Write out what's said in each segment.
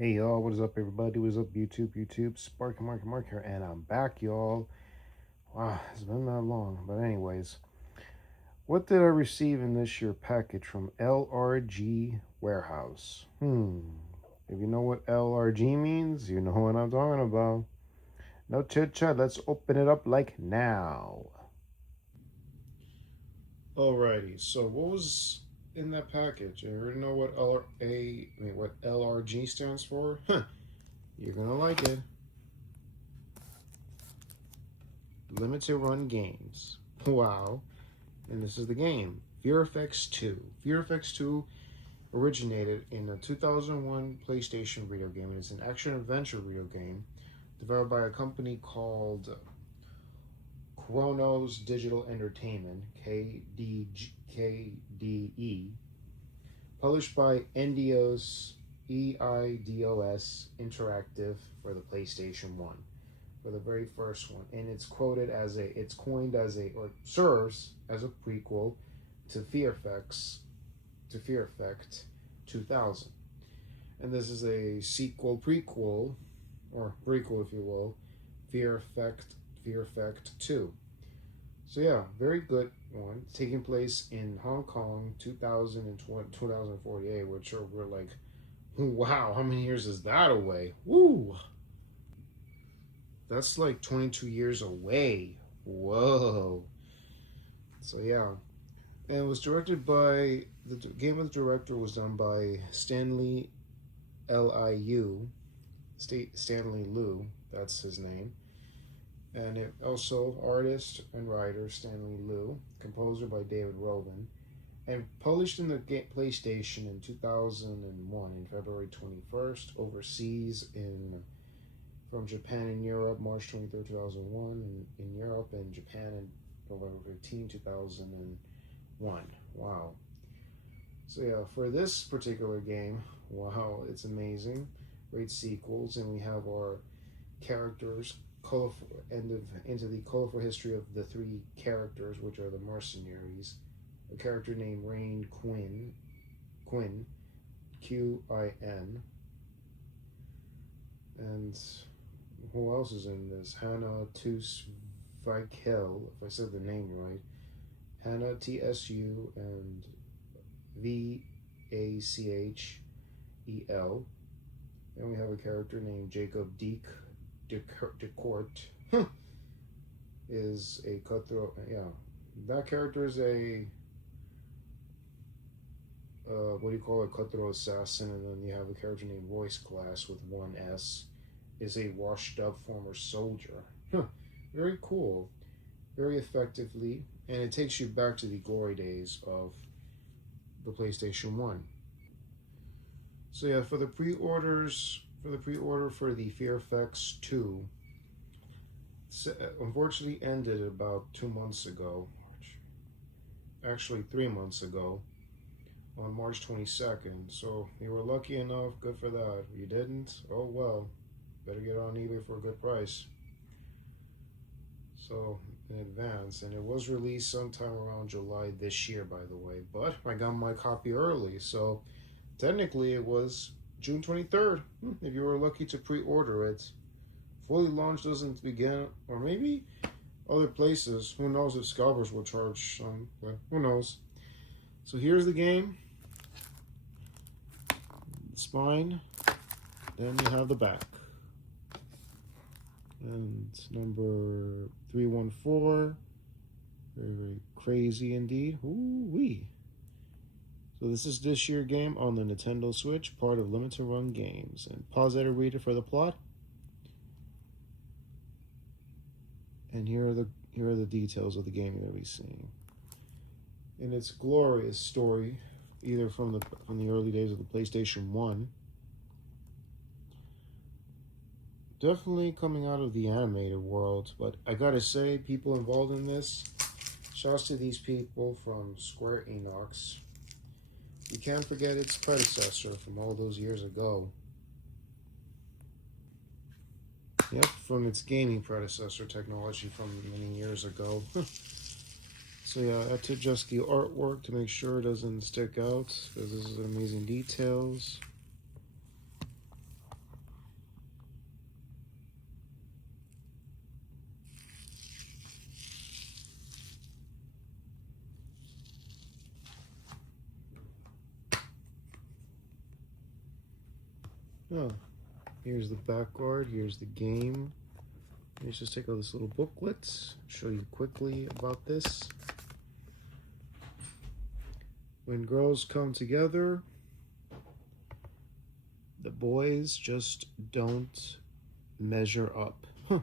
Hey y'all, what is up everybody? What is up YouTube? Sparky Mark here, and I'm back, y'all. Wow, it's been that long. But anyways, what did I receive in this year package from LRG Warehouse? If you know what LRG means, you know what I'm talking about. No chit chat, let's open it up like now. Alrighty, so what was in that package? You already know what what LRG stands for? Huh, you're gonna like it. Limited run games. Wow. And this is the game. Fear Effects 2. Fear Effects 2 originated in a 2001 PlayStation video game. It's an action-adventure video game developed by a company called Chronos Digital Entertainment, KDE, published by EIDOS Interactive for the PlayStation 1. For the very first one, and it's coined as a, or serves as a prequel to Fear Effect 2000, and this is a prequel, or prequel, if you will, Fear Effect 2. So yeah, very good one, taking place in Hong Kong, 2048, which we're like, wow, how many years is that away? Woo! That's like 22 years away. Whoa. So yeah. And it was directed by, the game of the director was done by Stanley Stanley Liu, that's his name. And it also artist and writer Stanley Liu, composer by David Roven, and published in the PlayStation in 2001 in February 21st, overseas from Japan and Europe, March 23rd, 2001, in Europe and Japan in November 15, 2001. Wow. So yeah, for this particular game, wow, it's amazing. Great sequels, and we have our characters, into the colorful history of the three characters, which are the mercenaries. A character named Rain Quinn, Quinn, Qin, and who else is in this? Hannah Tusvikel, if I said the name right. Hannah TSU and VACHEL. And we have a character named Jacob Decourt. Is a cutthroat. Yeah, that character is a what do you call it? Cutthroat assassin. And then you have a character named Voice Glass with one S. Is a washed up former soldier. Very cool. Very effectively. And it takes you back to the glory days of the PlayStation 1. So yeah, for the pre-order for the Fear Effects 2, unfortunately ended about 2 months ago. Actually 3 months ago, on March 22nd. So you were lucky enough, good for that. If you didn't, oh well. Better get on eBay for a good price. So in advance, and it was released sometime around July this year, by the way. But I got my copy early, so technically it was June 23rd. If you were lucky to pre-order it, fully launch doesn't begin, or maybe other places. Who knows if scalpers will charge some? But who knows? So here's the game. The spine. Then you have the back. And number 314. Very, very crazy indeed. Ooh-wee. So this is this year game on the Nintendo Switch, part of Limited Run Games. And pause there to read it for the plot. And here are the details of the game you're going to be seeing. In its glorious story, either from the early days of the PlayStation 1, definitely coming out of the animated world, but I gotta say, people involved in this, shouts to these people from Square Enix. You can't forget its predecessor from all those years ago. Yep, from its gaming predecessor technology from many years ago. So yeah, I had to adjust the artwork to make sure it doesn't stick out, because this is amazing details. Oh, here's the back guard. Here's the game. Let's just take out this little booklet. Show you quickly about this. When girls come together, the boys just don't measure up. Huh.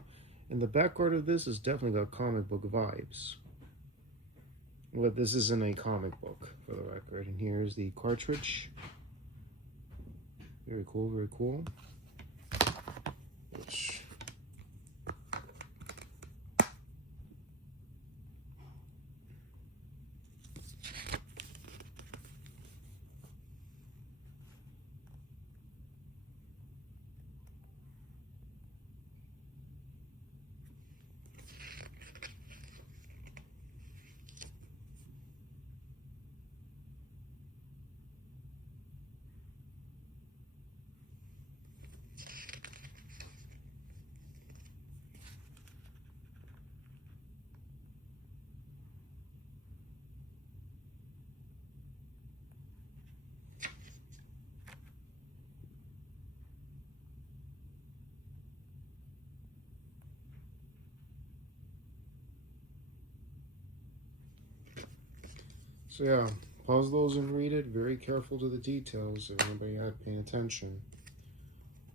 And the back guard of this is definitely got comic book vibes. But this isn't a comic book, for the record. And here's the cartridge. Very cool, very cool. Which... So yeah, pause those and read it. Very careful to the details if anybody had paying attention.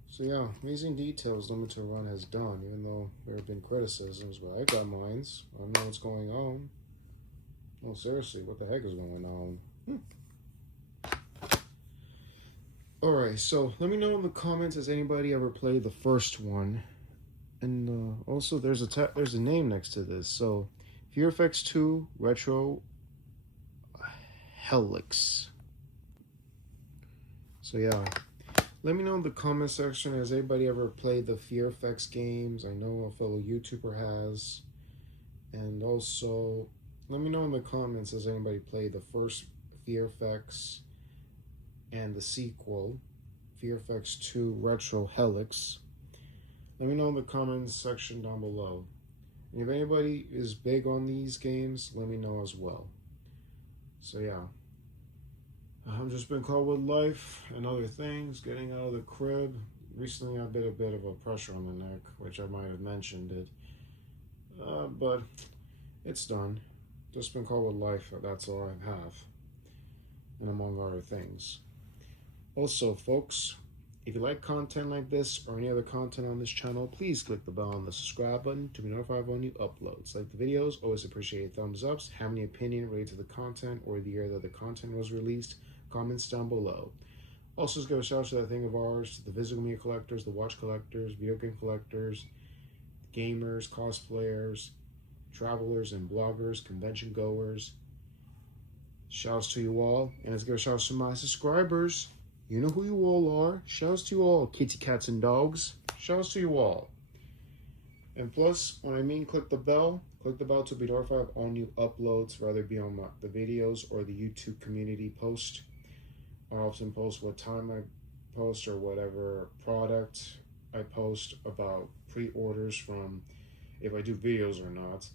So yeah, amazing details Limited Run has done, even though there have been criticisms, but I got mines. I know what's going on. No, seriously, what the heck is going on? Alright, so let me know in the comments, has anybody ever played the first one? And also, there's a name next to this. So, Fear Effects 2 Retro Helix. So yeah, let me know in the comment section, has anybody ever played the Fear Effects games? I know a fellow YouTuber has. And also, let me know in the comments, has anybody played the first Fear Effects and the sequel, Fear Effects 2 Retro Helix? Let me know in the comments section down below. And if anybody is big on these games, let me know as well. So yeah, I've just been caught with life and other things, getting out of the crib. Recently I had a bit of a pressure on the neck, which I might have mentioned it. But it's done. Just been caught with life, that's all I have. And among other things. Also, folks, if you like content like this or any other content on this channel, please click the bell on the subscribe button to be notified of all new uploads. Like the videos, always appreciate thumbs ups. Have any opinion related to the content or the year that the content was released, comments down below. Also, let's give a shout out to that thing of ours, to the physical media collectors, the watch collectors, video game collectors, gamers, cosplayers, travelers and bloggers, convention goers. Shouts to you all. And let's give a shout out to my subscribers. You know who you all are. Shouts to you all, kitty cats and dogs. Shouts to you all. And plus, when I mean click the bell to be notified of all new uploads, whether it be on the videos or the YouTube community post. I often post what time I post or whatever product I post about pre-orders from, if I do videos or not.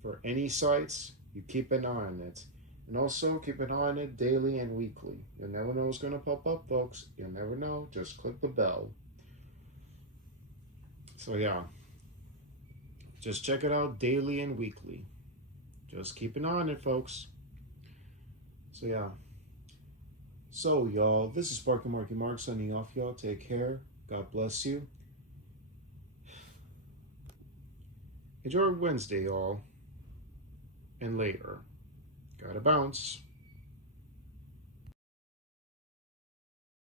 For any sites, you keep an eye on it. And also, keep an eye on it daily and weekly. You'll never know what's going to pop up, folks. You'll never know. Just click the bell. So, yeah. Just check it out daily and weekly. Just keep an eye on it, folks. So, yeah. So, y'all, this is Sparky Marky Mark signing off, y'all. Take care. God bless you. Enjoy Wednesday, y'all. And later. Gotta bounce.